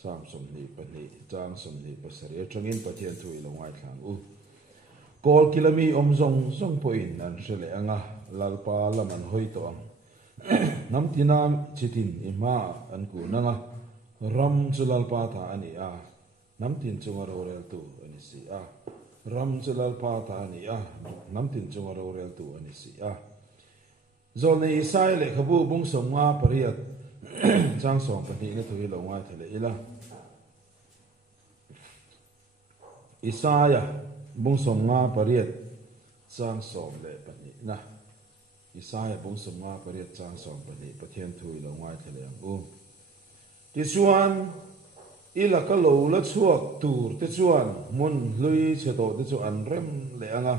sam som ni pani jang som ni pasari atangin pathian thui longai thlang u kol kilami omzong zong poin an rele anga lalpa laman hoi to ang nam tinam chitin ima an ku nanga ram chulalpa tha ani a nam tin chungar orel tu ani si a ram chulalpa tha ani a nam tin chungar orel tu ani si a zol nei sai le khabu bung somnga pariat chang song pani na thui longai thale ila Isaya bung somnga pariat chang som le pani na Isaya bung somnga pariat chang som pani pathian thui longai thale ang ti chuan ila ka lo la chuak tur te chuan mun lui cheto te chu an rem le anga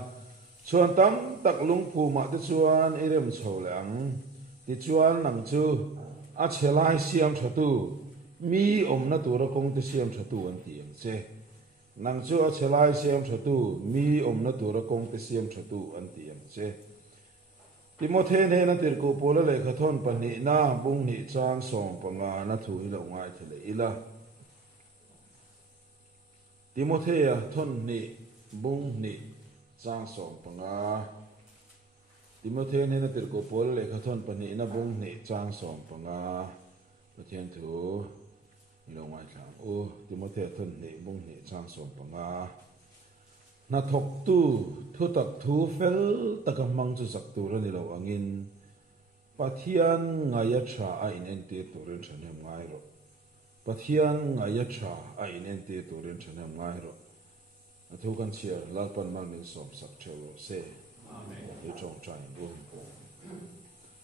chuan tam tak lung pu ma te chuan irem chho le ang ti chuan nang chu a chelai siam thatu mi om na tur kong te siam thatu an ti ang che nang chu a chelai siam thatu mi om na tur kong te siam thatu an ti ang che Timothy ne na tir ko pola le khathon pani na bung ni chang song panga na thu hi lo ngai thele ila Timothy a thon ni bung ni chang song panga Timothy ne na tir ko pola le khathon pani na bung ni chang song panga pathian thu hi lo ngai thlang Timothy thon ni bung ni chang song panga na thok tu thu tak thu fel takamang chu sak tu ran lo angin pathian ngaya tha a in en te turin thanem ngai ro pathian ngaya tha a in en te turin thanem ngai ro athu kan chiar lalpan mal min som sak thelo se amen e chong chai bu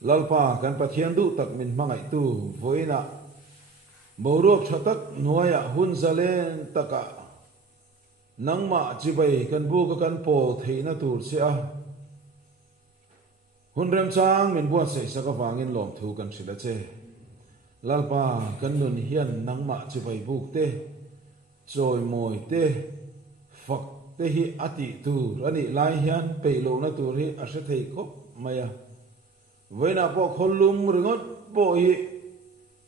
lalpa kan pathian du tak min mangai tu voina borok thatak nuaya hun zalen taka nangma chibai kan bu ka kan po theina tur sia hunrem chang min buat sei saka wangin lom thu kan thila che lalpa kan nun hian nangma chibai buk te choi moi te fak te hi ati tur ani lai hian peilo na tur hi ase thei khop maya voina po kholum ringot po hi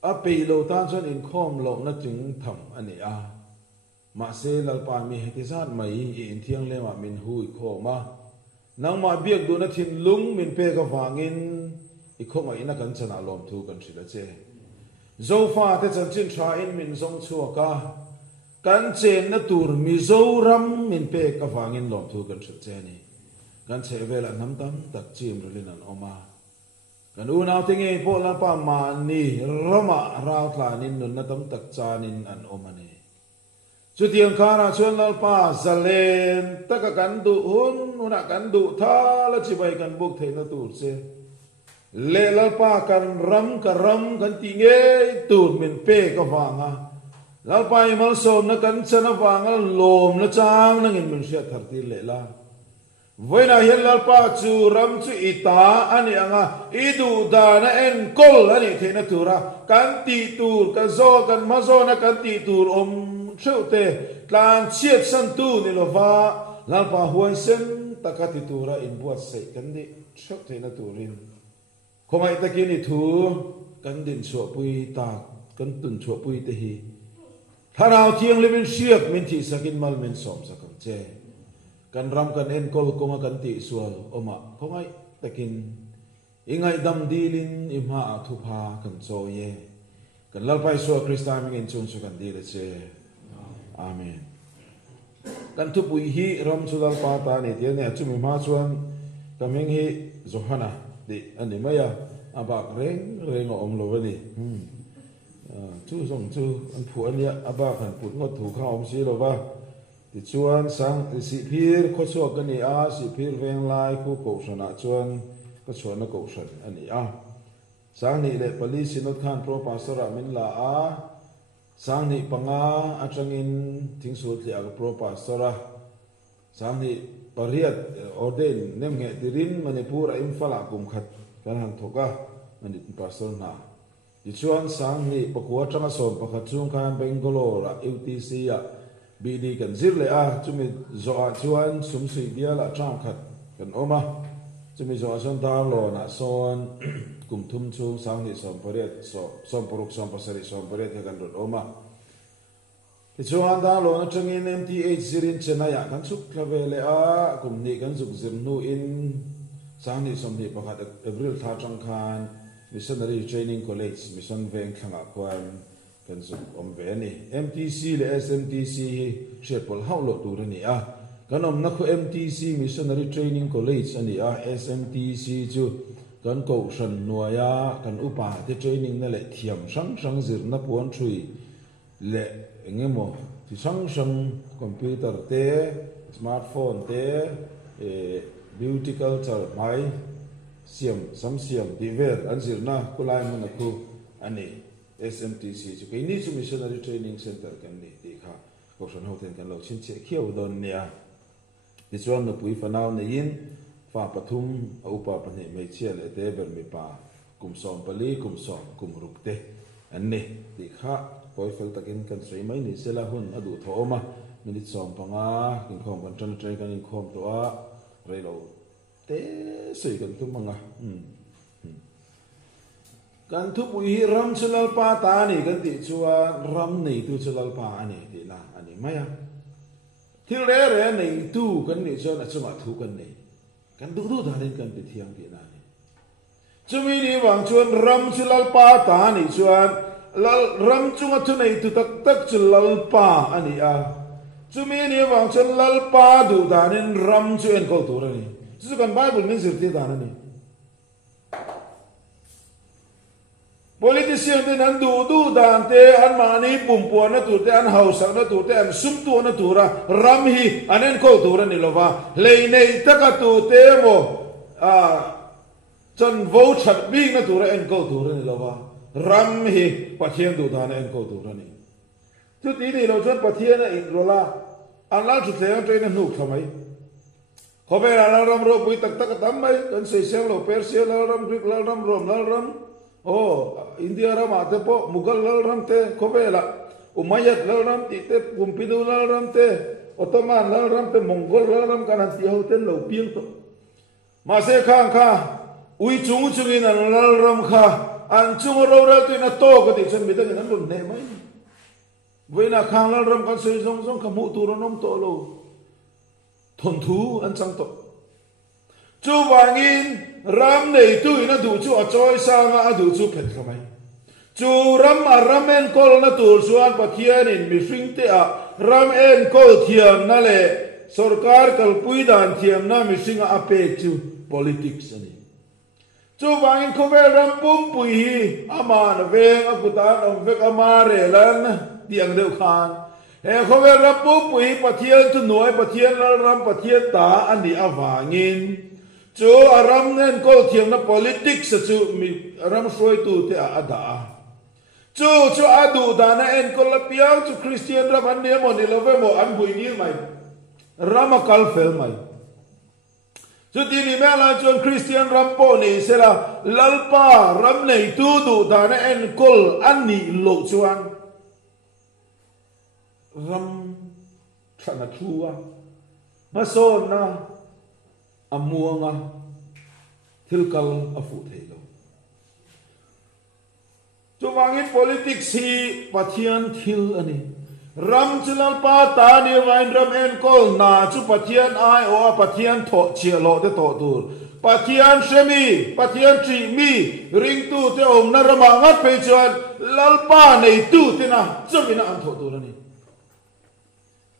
a peilo tan chon in khom lo na ching tham ani a ma se lalpa mi hetizat mai in thiang le ma min hui kho ma nang ma biak du na thin lung min pe ka wangin I kho mai na kan chana lom thu kan thila che zo fa te chan chin tha in min zong chuaka kan chen na tur mi zo ram min pe ka wangin lom thu kan thil che ni kan che vela nam tam tak chim rilin an oma kan u naw tinge po la pa ma ni roma raw tla nin nun na tam tak chanin an oma ni chu tiang khara chuan lalpa zalen taka kan du hun una kan du tha la chibai kan buk theina tur se le lalpa kan ram kan ti nge tur min pe ka wanga lalpa I mal som na kan chana wanga lom na chang na ngin min sia tharti le la voina hian lalpa chu ram chu ita ani anga idu da na en kol ani theina tura kan ti tur kan zo kan ma zo na kan ti tur om Chute tlan chiat san tu ni lova lalpa huai sen takati tura in buat sei kan di chute na turin khomai takini thu kan din so pui ta kan tun so pui te hi tharau thiang levin siak min thi sakin mal min som sakam che kan ram kan en kol konga kan ti sual oma khomai takin ingai dam dilin imha thu pha kan so ye kan lalpai so krista min in chung su kan di le che Amen. Kan tu pui hi ram chulal pa ta ni tian ne chumi ma chuan kaming hi Johana di ani maya abak reng om lo ni chu song chu an phu an ya abak han put ngot thu kha om si lo ba ti chuan sang si phir kho chu kan ni a si phir veng lai khu ko sana chuan ka chuan na ko san ani a sang ni le pali sinot khan pro pastor min la a sang ni panga atangin thingsu thliak pro pastora sang ni pariat orden nem nge tirin manipur im fala kum khat kan han thoka ani pastor na ti chuan sang ni pakua tanga som pakhat chung khan Bangalore UTC ya BD kan zir le a chumi zo a chuan sumsi dia la tram khat kan oma chumi zo a son ta lo na son kum thum chung sang ni som pariat so som poruk som pasari som pariat kan rot oma chuan da lo na changin MTH zirin chenaya kan chuk klavele a kumni kan zuk zirnu in sangni somni pakhat April tha changkhan missionary training college mission veng thanga kwan kan zuk omve ni MTC le SMTC shepol haulo turani a kanom na khu MTC missionary training college ani a SMTC chu kan ko shan nuaya kan upa te training na le thiam sang zir na puan thui le engemo ti sang computer te smartphone te beauty culture mai siam diver an zir na kulai mun na khu ani SMTC chu ke ni chu missionary training center kan ni ti kha ko shan hoten kan lo chin che khiau don nia ti chuan na pui fanau ne in fa pathum upa pane mai chia le te ber mi pa kum som pali kum som kum ruk te an ni ti kha koi fel takin kan sei mai ni sela hun adu thoma minit som panga kin khom kan tran trai kan in khom to a relo te sei kan tu manga kan thu pui ram chalal pa ta ni kan ti chuwa ram nei tu chalal pa ani ti la ani maya thil re nei tu kan ni chuan achuma thu kan nei kan du dharin kan pi thiang ti na ni chumi ni wang chuan ram chalal pa ta ni chuan lal ram chunga thu nei tu tak chalal pa ani a chumi ni wang chuan lal pa du dharin ram chuan ko tur ani chu kan bible min zir ti dan ani politician te nan du dan te an mani pumpuan na tur te an hausak na tur te an sumtu na tura ram hi anen ko tur ani lova lei nei taka tu te mo chan vo chat bing na tur en ko tur ani lova ram hi pathian du dan en ko tur ani chu ti ni lo chan pathian in rola an la chu te an train na nu thamai khobe la ram ro pui tak tam mai kan sei sel lo persia la ram grik la ram rom la ram India ram ate po Mughal lal ram te khobela Umayyad lal ram ti te Pumpidu lal ram te Ottoman lal ram te Mongol lal ram kanan ti ho ten lo piang to ma se khang kha ui chung in an lal ram kha an chung ro ra tu na to ko ti chen mi dang nan lun ne mai với na khang lal ram kan sei jong ka mu tu ro nom to lo thon thu an chang to chu wangin ram nei tu na du chu a choi sang a du chu phet khamai chu ram a ram en kol na tur chuan pathian in mi hring te a ram en kol thiam na le sarkar kal pui dan thiam na mi hring a pe chu politics ani chu wangin khovel ram pum pui hi aman veng a kutan om vek amare lan diang deu khan he khovel ram pum pui pathian chu noi pathian ram pathian ta ani awangin chu aram nen ko thiam na politics chu mi ram soi tu te ada chu adu dana en ko la piang chu Christian ram an ne mo ni lo ve mo an bui ni mai ram kal fel mai chu ti ni me la chu Christian ram po ni sela lalpa ram nei tu du dana en kol an ni lo chuan ram thana thua ma so na amuanga thilkal afu theilo chuwangin politics hi pathian thil ani ram chilal pa ta ni wain ram en kol na chu pathian ai o pathian tho chialo te to tur pathian shemi pathian tri mi ring tu te om na rama ngat pe chuan lalpa nei tu te na chumina an tho tur ani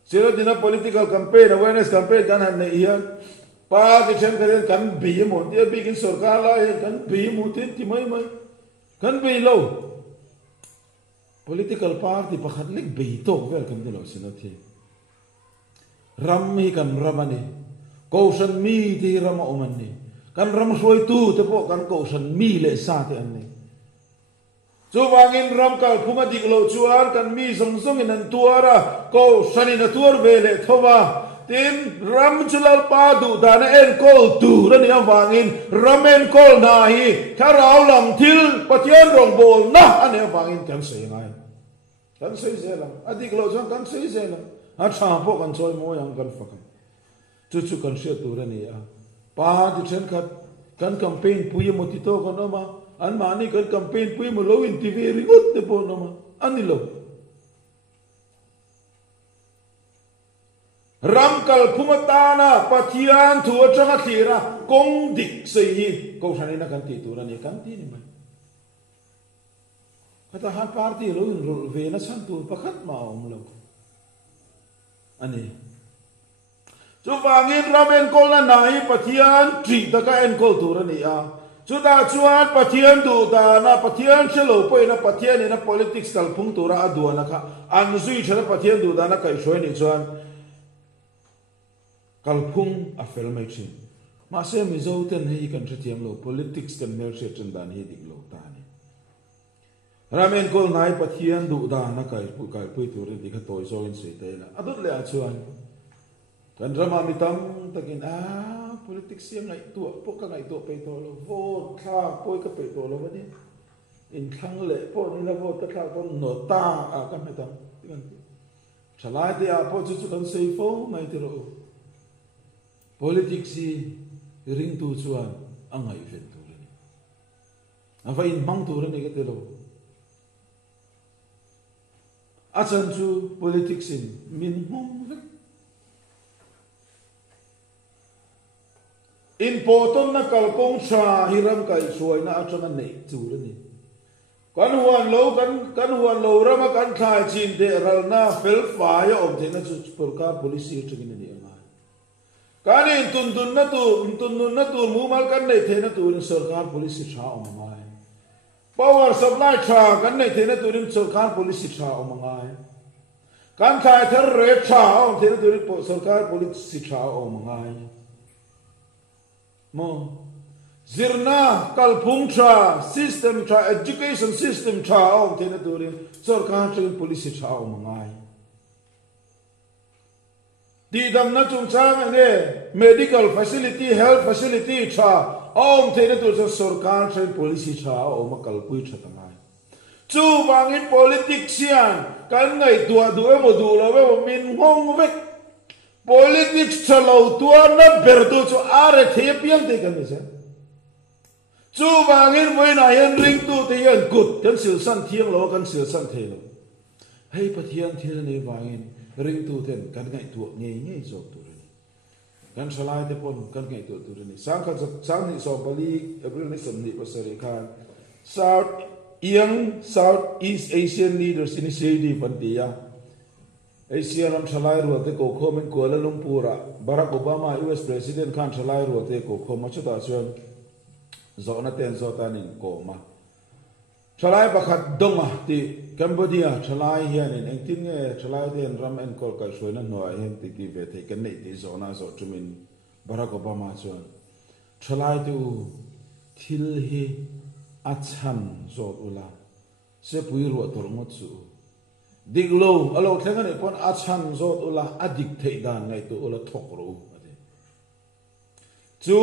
sira dina political campaign awareness campaign kan han nei hian pa ke chen karen kan bi mo dia bi kin sarkar la kan bi mu tin ti mai kan bi lo political party pakhat lik bi to vel kan de lo sinathi ram hi kan ramani ko san mi ti ram omani kan ram soi tu te po kan ko san mi le sa te an ni chu wangin ram kal phuma dik lo chuan kan mi song in an tuara ko sanin na tuar vele thowa tin ram chulal pa du dana en kol tu rani awangin ramen kol na hi tharau lam thil pathian rong bol na ane awangin kan sei ngai kan sei zelam adik lo jang kan sei zelam a tha po kan choi mo yang kan fakam chu kan sia tu rani a pa di chen khat kan campaign puye moti to ko no ma an mani kan campaign puye mo lo in tv ri ut te po no ma ani lo kal phumata na pathian thu atanga thira kong dik sei hi ko thani na kan ti tu na ni kan ti ni mai kata han party lo in rol ve na san tu pakhat ma om lo ani chu wangin ramen kol na nai pathian tri ta ka en kol tu ra ni a chu da chuan pathian du da na pathian chelo poi na pathian ni na politics kal phung tu ra adu na kha an zui thara pathian du da na kai shoi ni chuan kal phung a fel mai chin ma se mi zo ten hei kan thiam lo politics kan mel se chen dan hi dik lo ta ni ramen kol nai pathian du da na kai pui tu re dik toy zo in se te la adut le a chuan kan drama mi tam takin politics yang ngai tu po ka ngai tu pe to lo vote kha poi ka pe to lo ba ni in thang le po ni la vote ta kha ko no ta a ka me tam kan chalai te a po chu chu kan sei fo mai te ro politics si ring tu chuan angai ven tu ni ava in mang tu re ni ka te lo a chan chu politics in min hom vek in potom na kalkong sa hiram kai suai na atanga nei chu re ni kan huan lo rama kan khai chin de ral na fel fa ya om the na chu polka policy chungin ni ma kan in tun na tu mu mal kan nei the na tu in sarkar policy tha om ma power supply tha kan nei the na tu in sarkar policy tha om ma kan khai thar re tha om the na tu in sarkar policy tha om ma mo zirna kalphung tra system tra education system tra om thena turin sarkar train policy tra om ngai di dam na chung chang ane medical facility health facility tra om thena tur sarkar train policy tra om kalpui tra tangai chu wangin politics yan kan ngai tua du mo du lo min hong vek politics chalo tua na berdu chu are the piang te kan se chu wangin moi na yan ring tu te yan good kan sil san thiang lo kan sil san the lo hei pathian thil nei wangin ring tu ten kan ngai tu ngei zo tu ri kan salai te pon kan ngai tu ri sang ni so bali april ni sam ni pasari khan South East Asian Leaders Initiative pantia Asia ram chalai ro te ko khom in Kuala Lumpur Barack Obama US President khan chalai ro te ko khom ma chuta chuan zo na ten zo ta nin ko ma chalai pakhat donga ti Cambodia chalai hian in engtin nge chalai ten ram en kol ka shoina noi hen ti ti ve the kan nei ti zo na zo chumin Barack Obama chuan chalai tu thil hi achan zo ula se pui ro tor ngo chu diglo alo thlenga ne pon achan zot ula adik thei dan ngai tu ula thok ro chu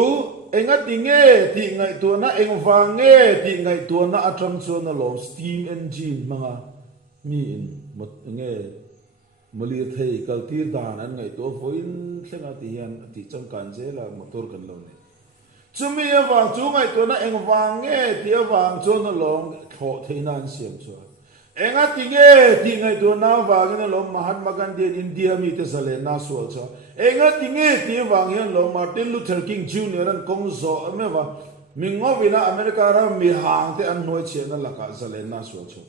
enga dinge ti ngai tu na eng wange ti ngai tu na atram chu na lo steam engine manga mi in mot nge mali thei kaltir dan an ngai tu foin thlenga ti hian ti chang kan je la motor kan lo ne chumi awang chu ngai tu na eng wange ti awang chu na long tho thei nan siam chu enga tinge tingai tu na wangin lo Mahatma Gandhi India mi te sale na sual cha enga tinge ti wangin lo Martin Luther King Jr. an kong zo me wa mingo vina America ra mi hang te an noi che na laka sale na sual cha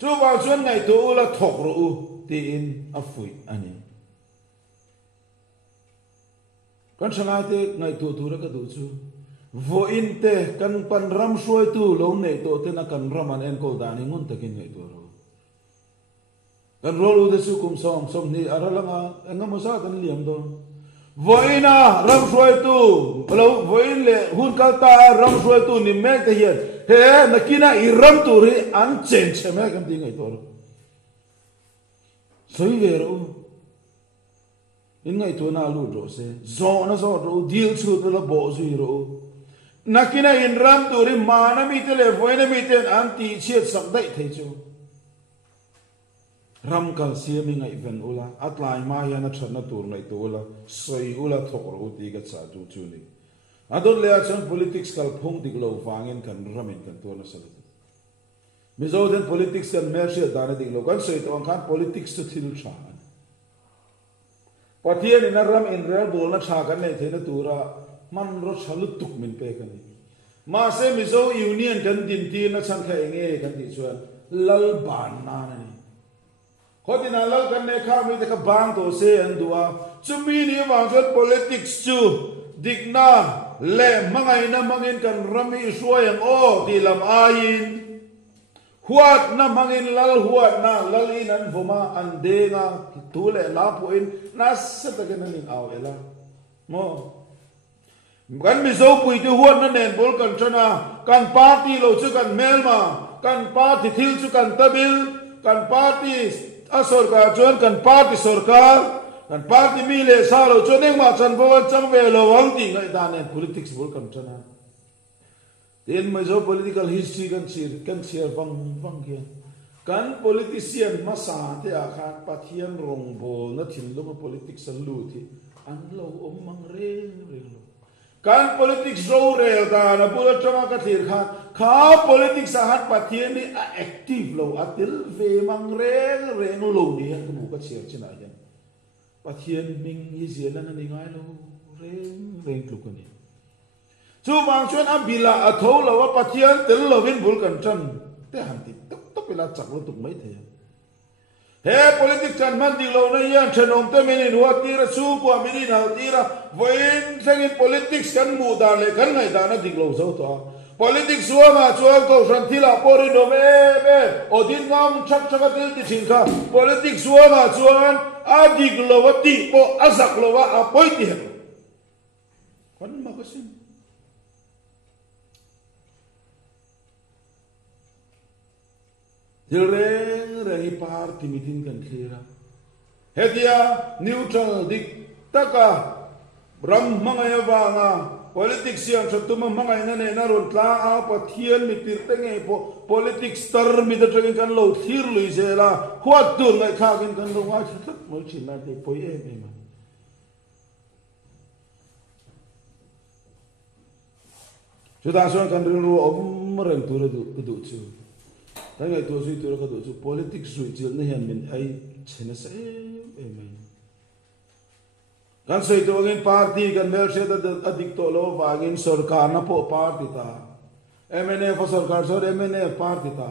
chu wa chuan ngai tu la thok ro u ti in afui ani kan changai te ngai tu ra ka du chu vo in te kan pan ram soi tu lo nei to te na kan raman en kol dani ngun takin ngai to ro kan rolu de su kum som ni aralanga enga mosa kan liam do voina ram soi tu lo voin le hun kal ta ram soi tu ni me te hian he nakina I ram tu ri an chen che me kan ti ngai to ro soi ve ro in ngai to na lu ro se zo na zo ro deal chu la bo zui ro nakina in ram turi mana mi te le voina mi ten anti chiat sak dai thei chu ram kal sia mi ngai ven ula atlai ma ya na thana tur ngai to ula soi ula thok ro ti ga cha tu chu ni adon le a chan politics kal phung dik lo wangin kan ramin kan to na sal mi zo den politics kan mer sia dana dik lo kan soi to kan politics to thil cha pathian in a ram in real bol na tha kan nei thena tura man ro chalut tuk min pe kan ma se mizo union kan din ti na chan kha enge kan ti chuan lal ban na ni khotina lal kan ne kha mi te kha bang to se an duwa chumi ni wang chuan politics chu digna le mangai na mangin kan rami suayang o ti lam ain huat na mangin lal huat na lal in an voma an denga tu le la pu in na sa ta kan ning aw ela mo kan mi zo pui ti huat na nen bol kan chana kan party lo chu kan melma kan party thil chu kan tabil kan party asor ka chuan kan party sarkar kan party mi le sa lo chu ning ma chan bo chang ve lo wang ti ngai da nen politics bol kan chana then my political history kan share vang kia kan politician masa te akhat pathian rong bol na thin lo politics an lu thi an lo om mang re lo kan politics ro rel da na pura chama ka thir kha politics a hat pathian ni active lo atil ve mang re lo ni han ku ka share china yan pathian ming hi zia na ni ngai lo re tu ko ni chu wang chuan a bila a tho lo wa pathian tel lovin bul kan chan te han ti tok pela chak lo tuk mai the he politics chan man di lo na yan chanom te meni nuwa tira chu kwa meni na tira voin thang politics kan mu da le kan ngai da na dik lo zo to politics wa ma chuan ko san thila pori do me odin ngam chak til ti thin kha politics wa ma chuan a dik lo wa ti po azak lo wa a poi ti he kon ma ko sin Reng party meeting kan khira hetia neutral dik taka ram mangaya wanga politics yang chatuma mangai na ne na ron tla a pathian mi tir tenge po politics tar mi da teng kan lo thir lui zela khuat tur ngai kha kan lo wa chat mol chin na te poi e ma chuda son kan ru om reng tur du chu ta ngai to sui tur ka do chu politics sui chil na hian min ai chena se e mai kan sei to ngin party kan mel se da adik to lo wangin sarkar na po party ta MNF sarkar sor MNF party ta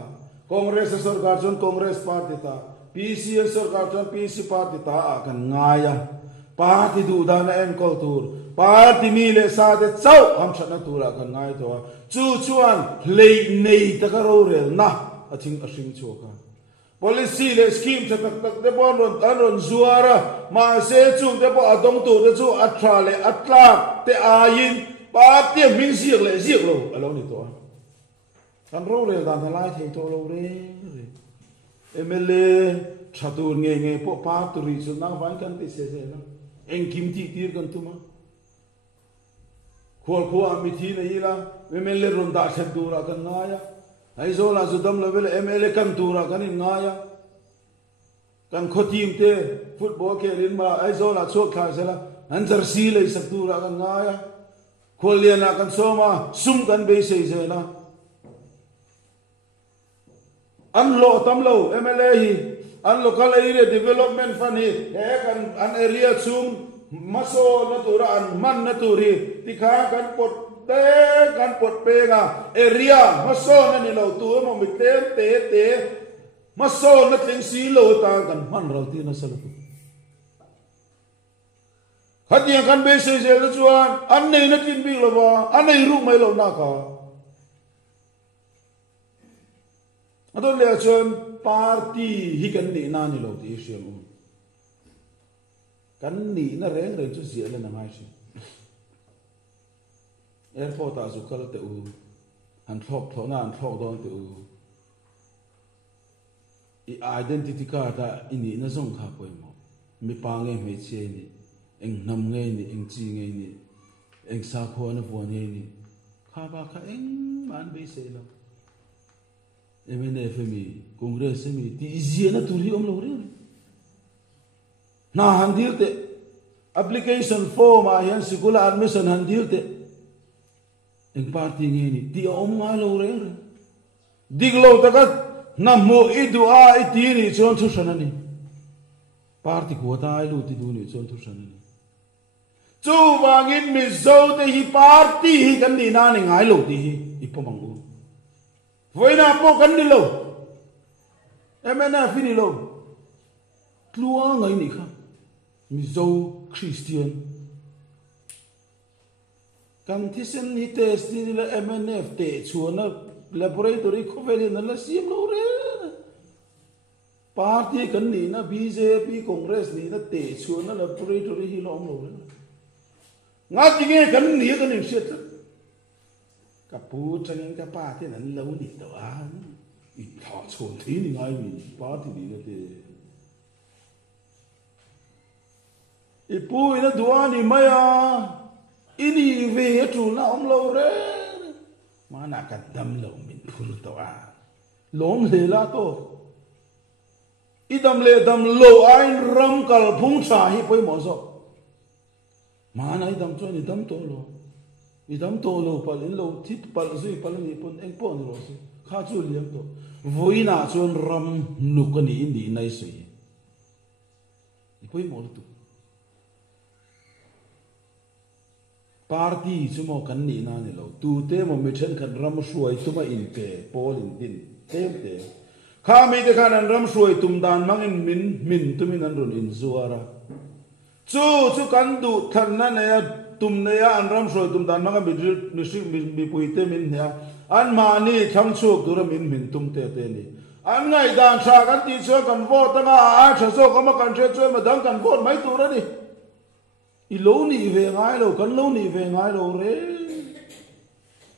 congress sarkar chon congress party ta PC sarkar chon PC party ta kan ngaya party du da na en kultur party mi le sa de chau ham chana tura kan ngai to chu chuan lei nei ta ka ro rel na aching ashing choka policy le scheme cha tak de bon ron zuara ma se chung de bo adong tu de chu atra le atla te ain pa te min siek le siek lo alo ni to kan ro le dan lai thei to lo re MLA chatur nge po pa tu ri chu na van kan te se na eng kim ti tir kan tu ma khol mi thi na ila MLA ron da chen tu ra kan na ya ai zo la zudam level MLA kan tura kan in ngaya kan khotim te football ke rin ma ai zo la chok kha sela an jersey le sak tura kan ngaya kholiana kan soma sum kan be sei zela an lo tam lo MLA hi an local area development fund hi he kan an area chung maso na tura an man na turi tikha kan pot te kan pot pega area maso na ni lo tu mo mi te maso na tling si lo ta kan man ro ti na sala hatia kan be se je la chuan an nei na tin bi lo ba an nei ru mai lo na ka adon le chuan party hi kan ni na ni lo ti siam kan ni na reng chu sia le na mai si airport a zu kal te u han thok thona an thok don te u i identity card a ini na zong kha poi mo mi pa nge me che ni eng nam nge ni eng chi nge ni eng sa kho na bo nge ni kha ba kha eng man be se lo MNF mi congress mi ti zi na tu ri om lo re na han dir te application form a yan sikula admission han dir te eng party nge ni ti om nga lo re diglo takat na mo idua itini chon thu sanani party của ta lu ti du ni chon thu san ni chu wangin mi zo te hi party hi kan ni na ni ngai lo ti hi ipomang u voina po kan ni lo emena fini lo tlua ngai ni kha mi zo Christian kan thisen hi test ni la MNF te chuana laboratory khoveli na la sim lo re party kan ni na BJP Congress ni na te chuana laboratory hi lo lo re nga tinge kan ni kan ni set ka pu changin ka pa te nan lo ni to an i tha chon thi ni ngai ni party ni na te i pu ina duani maya ini ve tu na om lo re mana ka dam lo min phul to a lom le la to idam le dam lo ain ram kal phung cha hi poi mo zo mana idam chon idam to lo pal in lo thit pal zui pal ni pon eng pon ro si kha chu liam to voina chon ram nu ka ni nai sei i poi mo tu party chumo kan ni na ni lo tu te mo mi then kan ram suai tuma in pe pol in din tem te kha mi te kan ram suai tum dan mang in min tumin an run in zuara chu kan du than na ne tum ne ya an ram suai tum dan mang mi pui te min ya an ma ni tham chu du ram in min tum te ni an ngai dan sa kan ti chu kan vote nga a cha so ka ma kan che chu ma dang kan vote mai tu ra ni i lo ni ve ngai lo kan lo ni ve ngai lo re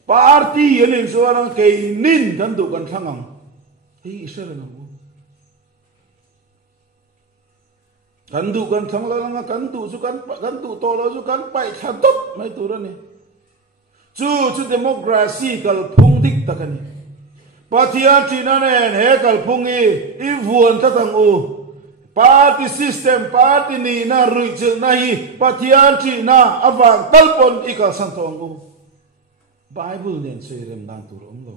party yen so rang ke nin kan du kan thangang hi isel na mo kan du kan thang la nga kan du su kan du to lo su kan pai tha top mai tu ra ni chu democracy kal phung dik takani pathia china nen he kal phung i vuan ta tang u party system party ni na rui chil na hi pathian chi na awang talpon ikal sang thong u bible nen se rem dan tur om lo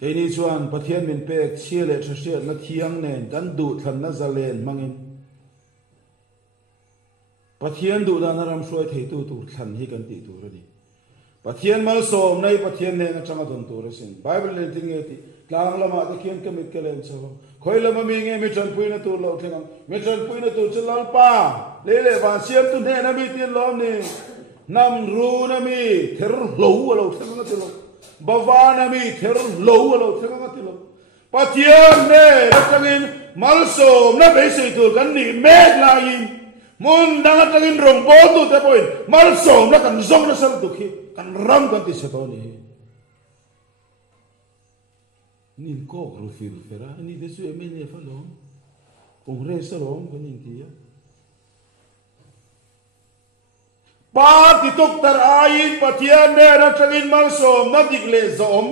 ni chuan pathian min pek chiale thashia na thiang nen kan du than na zalen mangin pathian du dan ram suai thei tu than hi kan ti tu ri pathian mal som nei pathian ne na changa don tu resin bible nen ting ti tlang lama ta khian kamit kalen so khoi lama mi nge mi chan pui na tu lo theng mi chan pui na tu chalal pa le ba siam tu ne na mi tin lom ni nam ru na mi ther lo lo theng na tu lo bawa na mi ther lo lo theng na tu lo pathian ne na changin mal som na be sei tu kan ni mek la yin mun dang changin rong bo tu te point mal som na kan zong na sal tu khi kan ram kan ti se to ni nin ko rufir fera ni de su emene falom congres rom kanin tia pa ti tok tar ain pathian ne ra changin mal som na dikle zom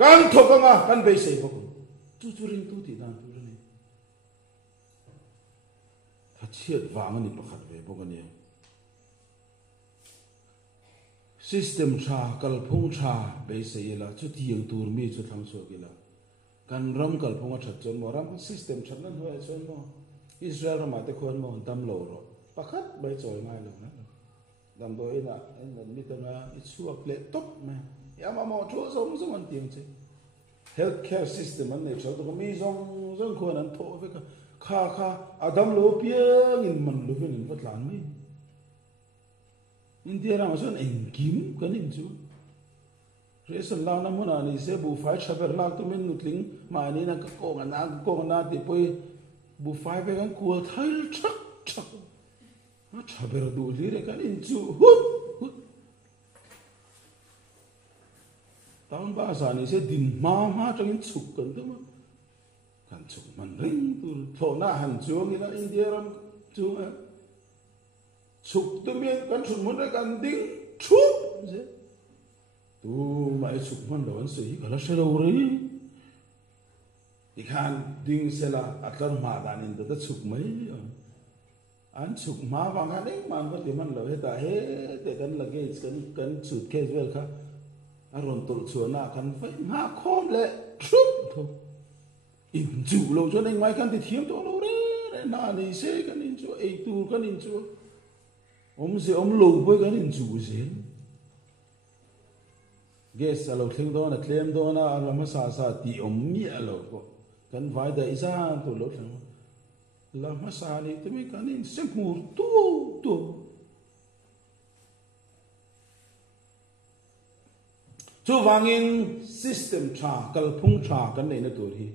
kan thokanga kan be sei bok chu ring tu ti dan tu ni thachiat wang ni pakhat ve bok ani system cha kal phung cha be sei la chu tiang tur mi chu tham so gila kan ram kal phung cha chon mo ram system chan nan hoi chon mo Israel ma te khon mo dam lo ro pakhat be choi mai lo na dam do ina en mi ta na ichu a ple top ma ya ma mo chu som an tiang che healthcare system an ne chho to mi zong khon an tho ve kha adam lo piang in man lu ven in vatlan mi India ra mason engkim kanin chu reason la na mona ni se bu fai chaber la tu min nutling ma ni na ko na ti poi bu fai be kan ku thail chak ma chaber du li re kanin chu hut taun ba sa ni se din ma changin chuk kan tu ma kan chuk man ring tu tho na han chu ni na India ram chu chuk tu miên kan chuk mun ra kan ding chuk je tu mai chuk man lo an sei kala se lo re ikhan ding sela atlar ma dan in da chuk mai an chuk ma wa nga ding man ko ti man lo he ta he te kan lage kan chut ke vel kha aron tul chu na kan fai ma khom le chuk thu in chu lo cho nên mai kan ti thiam to lo re na ni se kan in chu ei tu kan in chu se lo poi kan in chu sen ges alo thing do na tlem do na alama sa ti mi alo ko kan vai da isa to lo thang lama sa ni te me kan in sem mur tu chu wangin system tha kal phung tha kan nei na tur hi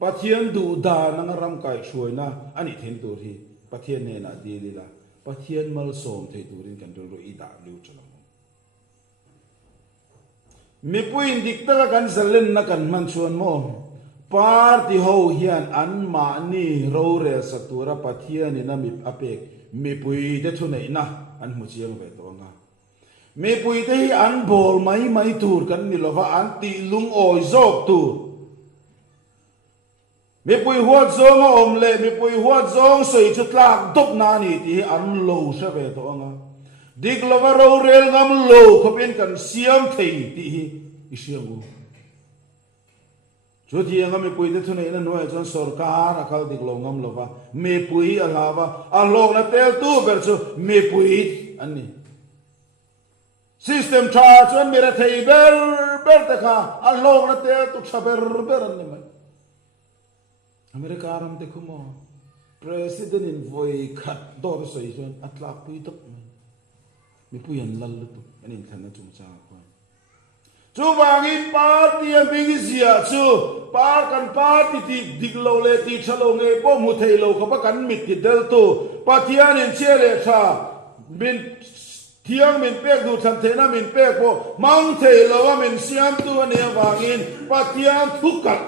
pathian du da nang ram kai chuina ani then tur hi pathian ne na di lila pathian mal som thei turin kan ro i da lu chalam mi puin dik ta kan zalen na kan man chuan mo party ho hian an ma ni ro re satura pathian ina mi apek mi pui de thu nei na an mu chiang ve to nga me pui te hi an bol mai tur kan ni lova an ti lung oi zok tu me pui huat zong om le me pui huat zong soi chutlak dop na ni ti an lo sa ve to anga dik lova ro rel ngam lo khopin kan siam thei ti hi isiang u chu ti anga me pui te thune na noi chon sarkar akal dik lo ngam lova me pui alawa a lok na tel tu ber chu me pui ani system tha chuan mira thei ber ta kha a lok na te tu chaber an ni mai America ram te khumo president in voi khat dor soi chuan atlak pui tok mi puyan lal tu anin thana chung cha ko chu wangin party a big zia chu par kan party ti diglo le ti chalo nge po mu thei lo kha pa kan mit ti del tu pathian in chele tha bin thiang min pek du tham the na min pek po mang thei lo wa min siam tu ne wangin pathian thukat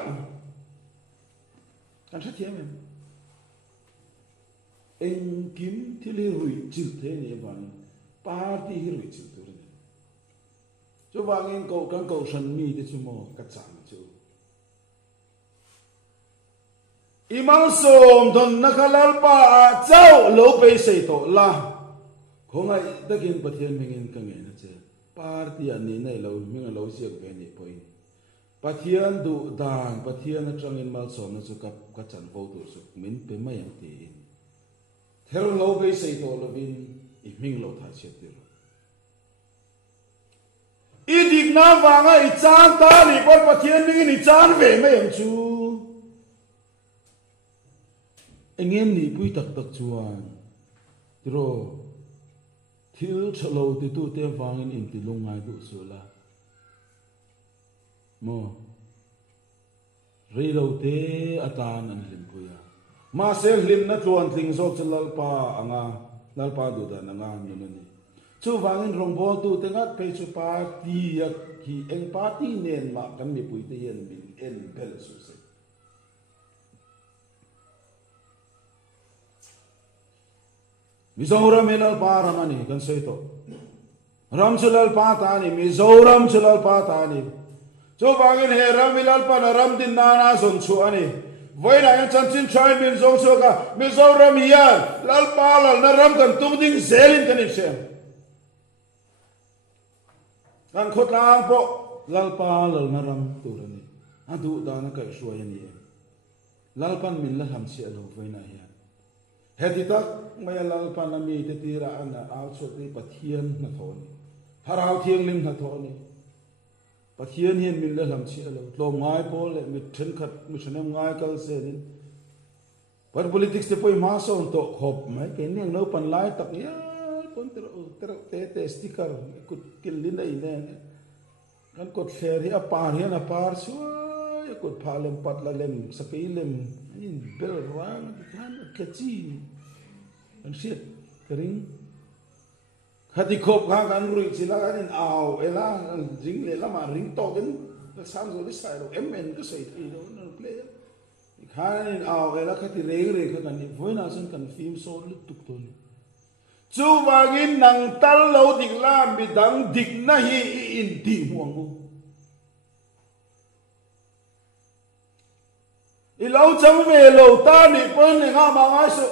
kan sa thiam en kim thili rui chil the ne wangin party hi rui chil tu ne chu wangin ko kan ko san mi te chu mo ka chang chu imang som don nakalal pa chau lo pe sei to la khongai takin pathian mengin kange na che party ani nei lo minga lo siak ve ni poi pathian du dan pathian atangin mal som na chu ka chan vo tu su min pe mai ang ti thero lo be sei to lo bin I ming lo tha che ti I dik na wanga I chan ta ni por pathian mengin I chan ve mai ang chu engem ni pui tak chuan tro thil chalo ti tu te wangin in ti lungai du sula mo rei lo te atan an lim puya ma se lim na tuan tling zok chalal pa anga nal pa du da nanga nu ni chu wangin rong bo tu te ngat pe chu pa ti ya ki eng pa ti nen ma kan mi pui te yen bin en bel su se Mizoram elal pa ramani kan seto ram chulal pa tani Mizoram chulal pa tani chu bangin he ram ilal pa na ram din na na son chu ani voi na yan chan chin chai min zong so ka Mizoram hian lal pa lal na ram kan tung ding zelin kan ipse kan khot lang po lal pa lal na ram tu rani adu da na kai suai ni lal pan min la ham si alo voi na hian hetitak maya lal panami te tira ana outshot ni pathian na thoni harau thiang lim na thoni pathian hian min la lam chi alo lo ngai pol le mi then khat mi chanem ngai kal se ni par politics te poi ma so to khop mai ke neng no pan lai tak ya pon te sticker kut kil lin ai ne kan kot kher hi apar hian apar su ya kot phalem pat la lem sakai lem in bel rang kan kachi an shit kering khati khop kha kan rui chila kan in aw ela jing le lama ring to gen sam zo this side mn ko sei thi do no play khan in aw ela khati re kan ni voina san kan film so lu tuk to ni chu wangin nang tal lo dik la mi dang dik na hi in ti huang mu I lau chang ve lo ta ni pon ni nga ma ngai su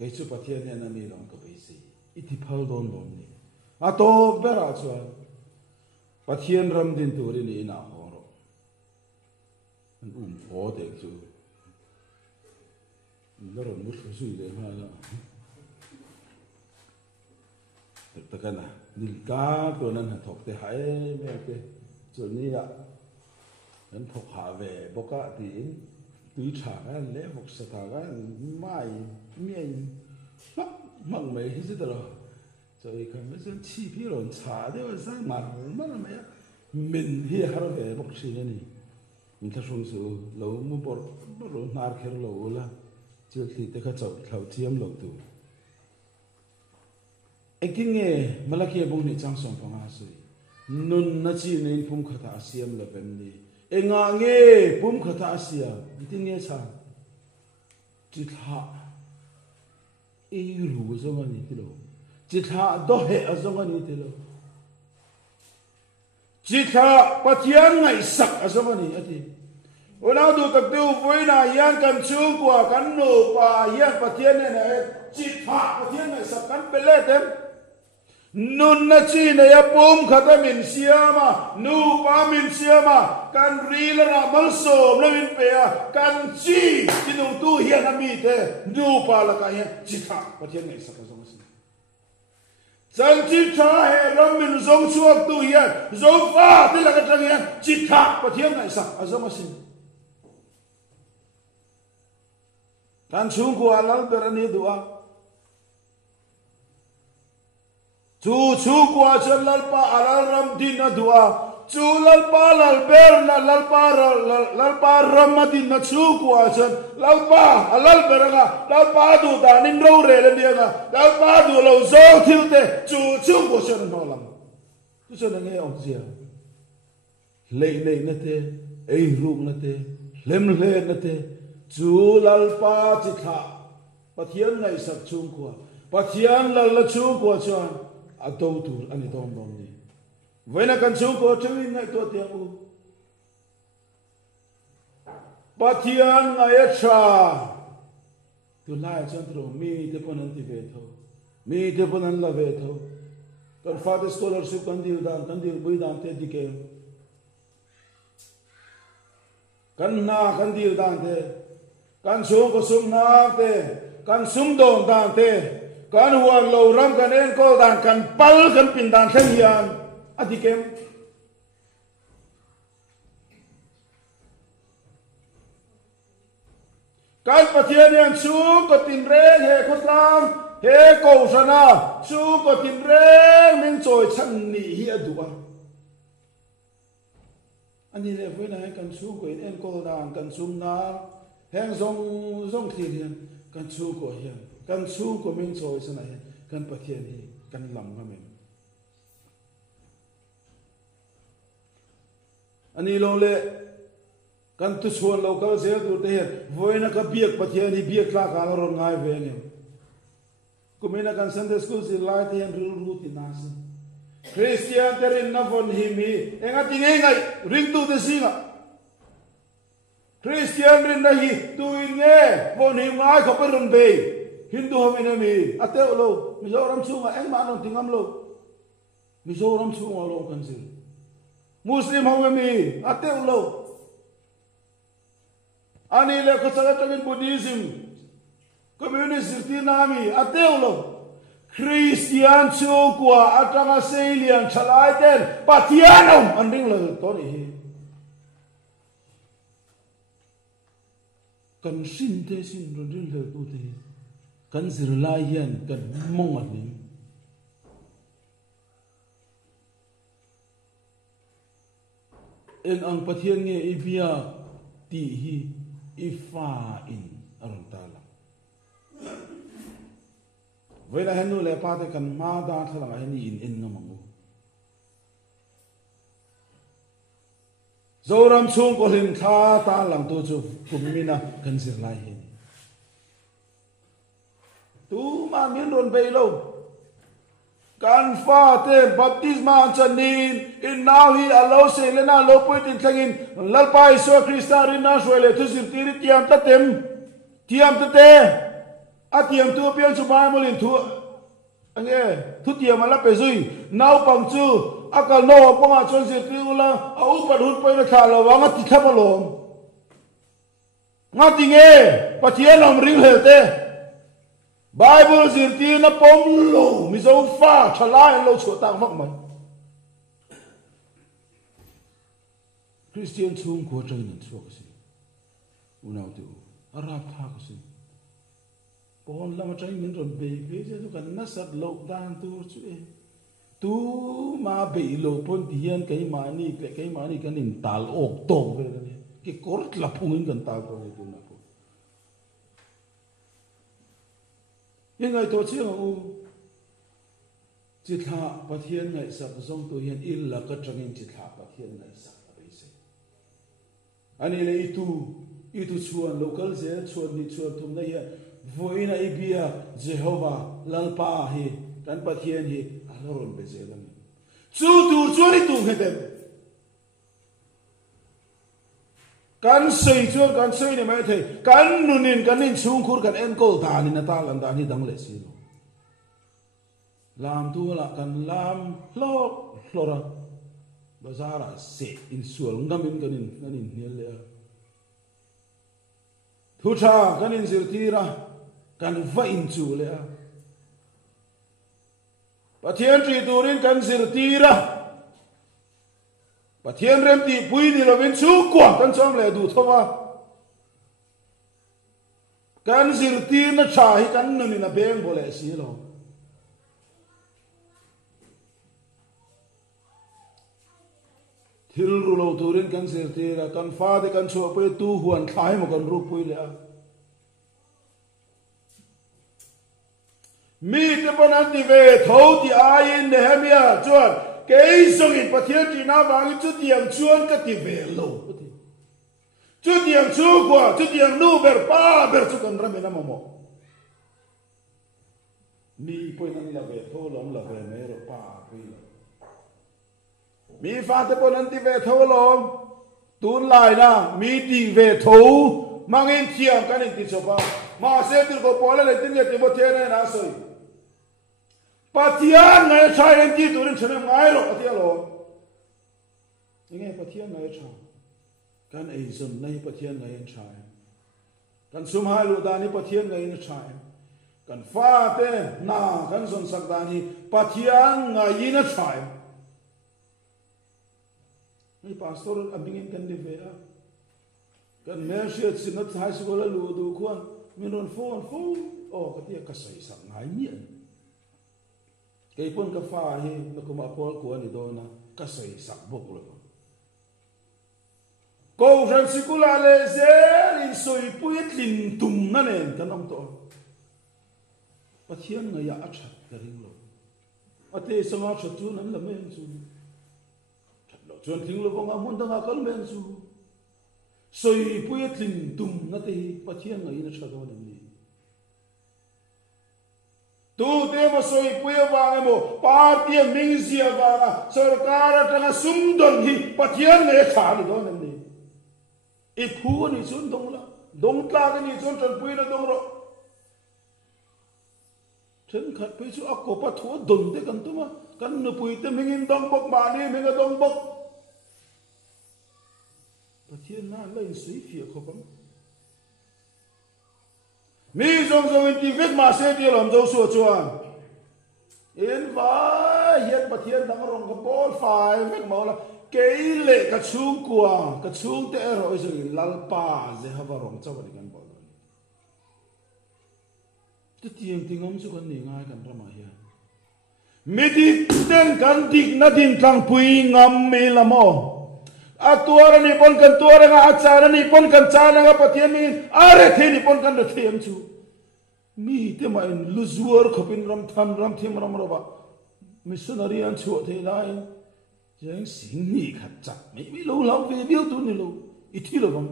cái chú pathian này nami long có bị gì ít thì phao đòn đòn đi à to bera chuan pathian ram din tu ri ni na horo an phó để chú nó rồi mất suy đấy mà tất cả na nil cá tôi nên học để hay mấy cái chỗ này ạ nên học hạ về bốc cả thì túi trả cái lễ phục sẽ thà cái mai miên măng mấy hết rồi rồi cái mấy cái chi phí rồi trả đấy mà sao mà là mấy mình hi haro về bốc xí này mình ta xuống số lâu mua bò rồi nار khéo lâu là chưa khi tới cái chậu thầu chiếm lâu tu anh kinh nghe mà là kia bông này trang sòng phong hà sui nun na chi nên phum khata asiam là bên đi anh nghe phum khata asiam kinh nghe sao chỉ thà ý rủ cho anh đi đâu chỉ thà đôi hệ cho anh đi đâu chỉ thà bắt giang ngày sặc cho anh đi ôi nào đủ tập tiêu với na yan cần chung của cán nổ và yan bắt giang này chỉ thà bắt giang ngày sặc cán bể lết em nun na chi na ya pum khata min siama nu pa min siama kan ri la na mal som la min pe a kan chi nung tu hian a mi te nu pa la ka hian chi tha pathian nei sak zong si chan chi tha he ram min zong chuak tu hian zong fa te la ka tang hian chi tha pathian nei sak a zong si kan chung ko alal berani dua chú qua chân lalpa alal ram din na dua chú lalpa lalber na lalpa ram din na chú qua chân lalpa alal beranga lalpa du da nin ro re le dia na lalpa du lo zo thiu te chú qua chân no lam chú chân nghe ông zia lei na te ei rum na te lem le na te chú lalpa chi tha pathian ngai sak chung qua pathian la chung qua chuan a do tu ani dom ni vena kan chung ko chumi ngai to tiang u pathian ngai a cha tu lai chan tro mi te ponan ti ve tho mi te ponan la ve tho kan father scholarship kan dir bui dan te dike kan na kan dir dan te kan chung ko sum na te kan sum don dan te kan huang lo ram kan en ko dan kan pal kan pin dan thang hian adikem kan pathian yan chu ko tin reng he khotlam he ko sana chu ko tin reng min choi chan ni hi adua ani le voi na kan chu ko en ko dan kan sum na heng zong thi hian kan chu ko hian kan chu ko min choi sana hian kan pathian hi kan lam ga men ani lo le kan tu chuan local se tu te hian voina ka biak pathian hi biak la ka ron ngai ve nge kumina kan Sunday school si lai te hian ru ti na si Christian terin na von hi mi enga ti ngai ring tu te singa Christian rin na hi tu nge von hi ngai ko per ron be Hindu home na mi ate lo Mizoram chunga eng ma non tingam lo Mizoram chunga lo kan si Muslim home mi ate lo ani le ko saga tagin Buddhism communist ti nami ate lo Christian chukwa atanga selian chalai ten patianum anding lo to ni kan sin te sin ron rin le tu te kan zir lai hian kan mong ani en ang pathian nge ibia ti hi ifa in aron tala vela hanu le pa te kan ma da thala ani in ngamangu zoram chung ko lim tha ta lang tu chu kumina kan zir lai hi tu ma min ron be lo kan fa te baptisma chanin in now hi allow se le na lo point in thangin lalpai so krista rin na shwele tu sim tiri tiam ta tem tiam ta te atiam tu pian chu ba molin thu ange thu tiam ala pe zui now pang chu akal no ponga chon se ti ula au pa hun pe na khala wa nga ti thama lom nga tinge pathian om ring helte Bible zirti na pom lo mi zo fa thalai lo chu tak mak mai Christian chung ko chang nan chuak si unau tu arab tha ko si pon lama chai min ron be ke je kan na sat lo dan tu chu e tu ma be lo pon dian kai mani kan in tal ok to ve ni ki kort la phungin kan tal ko ni tu na koยังไงตัวเชี่ยงอูจิตหาปะเทียนไงสักส่งตัวเฮียนอิลละก็จังเงินจิตหาปะเทียนไงสักอะไรสิอันนี้เลยอีตุชวนโลคัลเซชวนนี่ชวนทุ่มได้ยังvui na ibia Jehovah lalpa hi kanปะเทียนhi aloron be zelam chu tu chori tu hetem kan sei chuan kan sei ni mai thei kan nunin kan in chung khur kan en kol ta ni na ta lan da ni dang le si lo lam tu la kan lam hlora bazara se in sual ngamin kan in nial le thu tha kan in zir tira kan va in chu le pathian tri turin kan zir tira pathian rem ti pui ni lovin chu kwa kan chom le du thowa kan zir tir na tha hi kan nuni na beng bole si lo thil ru lo turin kan zir tira kan fa de kan chu pe tu huan khai mo kan ru pui le mi te bonan ti ve tho ti ain Nehemia chuan cái sông in pathian chỉ na vang chút tiền chuan cái tiền về lâu chút tiền chú qua chút tiền nu ber pa ber chút kan ram na mo mi poi nan la ve tho lom la ve me ro pa pi mi fa te pon nan ti ve tho lom tun lai na mi ti ve tho mang in thiam kan in ti so pa ma se ti ko pole le tin ye ti mo the na soi pathian ngai chai en ti turin chane ngai ro atia lo nge pathian ngai cha kan ei zum nai pathian ngai en chai kan sum hai lu da ni pathian ngai en chai kan fa te na kan son sak da ni pathian ngai in chai ni pastor abingin kan de ve kan me she sinat high school lu du khuan min ron phone o ka ti ka sai sak ngai ni cái pun cái pha hi nó cũng bảo Paul của anh đó na cái sợi sắc bốc rồi câu rằng sự cố là lệ dễ in soi bụi linh tung nè cái nông tổ và thiên người ya chặt cái rinh lo và thế sao mà chặt chú nắn là men chú chặt lo chuan thình lo vong amun đang akal men chú soi bụi linh tung nè thế và thiên người nó chặt đâu nè tu te mo soi puya wang mo party ming zia wanga sarkar atanga sumdon hi pathian ne khali do nan ni e phu ni chun dong tla ga ni chun tan pui na dong ro chen khat pui chu akko pa thu don te kan tu ma kan nu pui te ming in dong bok ma ni ming dong bok pathian na lein sui phia kho pam mi zong in ti vek ma se ti lom zo su chuan in va hiat pathian dang rong ka bol fai vek mo la ke le ka chung kwa ka chung te ro zo in lal pa je ha va rong chaw ni kan bol ti tiang tingom su kan ni ngai kan rama hian mi ti ten kan dik na din tlang pui ngam me la mo atuara ni pon kan tuara nga achara ni pon kan chana nga pathian mi are the ni pon kan them chu mi te ma in luzuar khopin ram thim ram roba missionary an chu the lai jeng sin ni khat chak mi lo lau ve biu tu ni lo I thi lo bang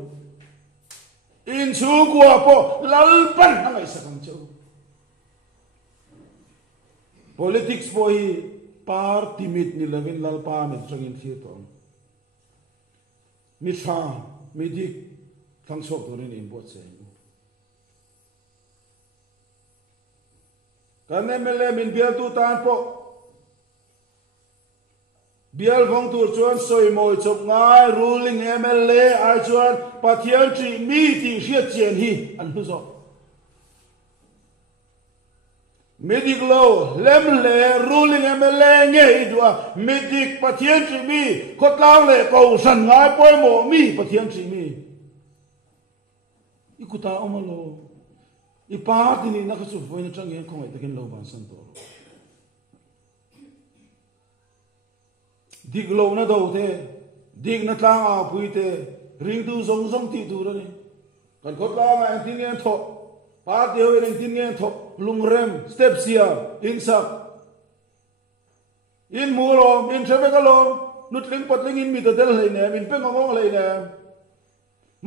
in chu kwa po lal pan ngai sakam chu politics po hi party mit ni lavin lal pa mit trangin thi to mi tha mi dik thang sok turin in bot se kan mele min bial tu tan po bial vong tur chuan soi moi chop ngai ruling MLA ai chuan pathian tri mi ti hriat chen hi an hu zo medic law lem le ruling MLA nge idua medic pathian tri mi khotlang le ko san ngai poi mo mi pathian tri mi ikuta omalo ipa tini na khasu foi na chang yen khong ai takin lo ban san to dig lo na do te dig na tlang a pui te ring tu zong zong ti tu ra ni kan khot la ma tin ngen tho pa te ho ring tin ngen tho lung rem step sia in sak in mu lo in chebe ka lo nut ling pat ling in mi ta del le ne min pe ngong le ne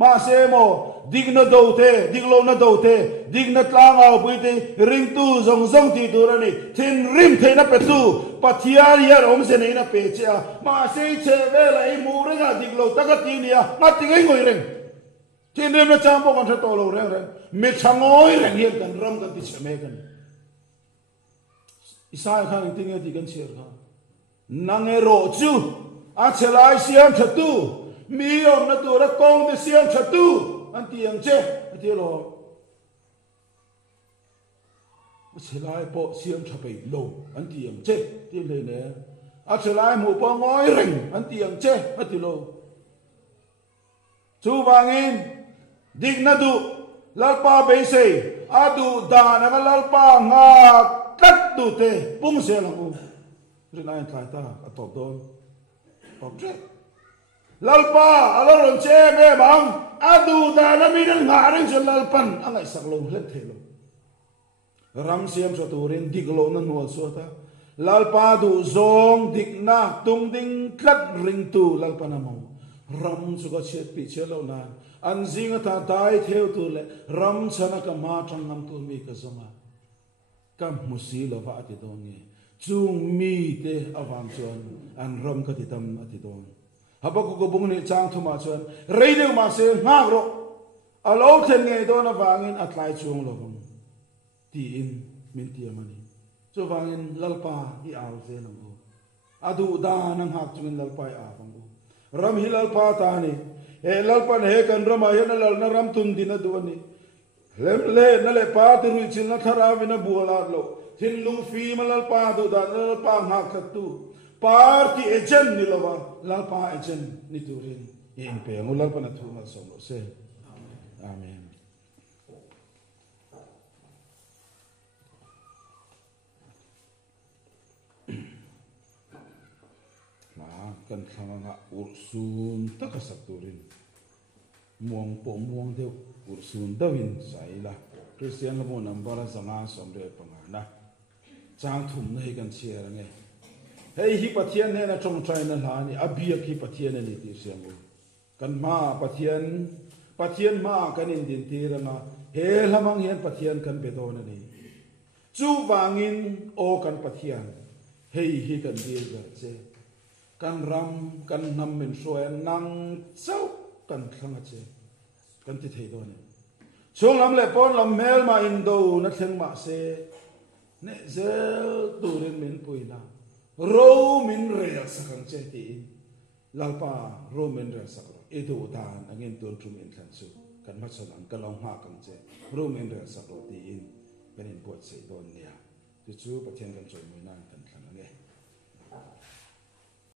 ma se mo dig na do te dig lo na do te dig na tlang a pui te ring tu zong zong ti tu ra ni thin rim the na pe tu pathian yar om se nei na pe cha ma se che ve la I mu re ga dig lo ta ka ti ni a ma ti ngai ngoi reng tin rem na chang po kan to lo reng reng me changoi reng yen kan ram kan ti che me kan isai khan ti nge ti kan cher kha nang e ro chu a chelai siam thatu mi om na tu ra kong te siam thatu an ti ang che ti lo chelai po siam thapai lo an ti ang che ti le ne a chelai mu po ngoi reng an ti ang che a ti lo chu wangin dig na du lalpa be se adu da na lalpa nga tat tu te pung se lang u rin ai thai ta a top don top che lalpa alon che be bang adu da na mi na nga ring se lalpan angai sak lo let the lo ram siam so turin dig lo na nual so ta lalpa du zong dig na tung ding khat ring tu lalpa na mo ram su ko che pi che lo na an zinga ta dai theo tu le ram chana ka ma tang nam tu mi ka zonga kam musi lo va ti don nge chung mi te awam chuan an ram ka ti tam ati don habak ko bung ni chang thuma chuan reide ma se ngak ro alo then nge don awangin atlai chung lo bang ti in min ti amani so wangin lalpa hi al ze nang go adu da nang hak chung lalpa a bang go ram hi lalpa ta ni e lalpa he kan ram a na lal na ram tun din na du ni lem le na le pa ti ru chin na thara vi na buala lo thin lung fi ma lalpa du da lalpa hak khat tu party agent ni lawa lalpa agent ni turin in pe ngul lalpa na thu ma som lo se amen kan thanga ursun takasak turin muang po muang de ursun dawin saila Christian lamo nambara zanga somre pangana chang thum nei kan chiar nge hei hi pathian ne na chong trai na la ni abia ki pathian ni ti siang kan ma pathian ma kan in din ti ranga he lamang hian pathian kan bedo na ni chu wangin o kan pathian hei hi kan dir ga che kan ram kan nam min soe nang chau kan thanga che kan ti thei do ni chung lam le pon lam mel ma in do na thleng ma se ne zel turin min puina ro min re sakang che ti lalpa ro min re sak e do dan angin tur trum in than chu kan ma chalang kan long ha kang che ro min re sak ro ti in kan in pot se don nia chu chu pathian kan choi moi nan kan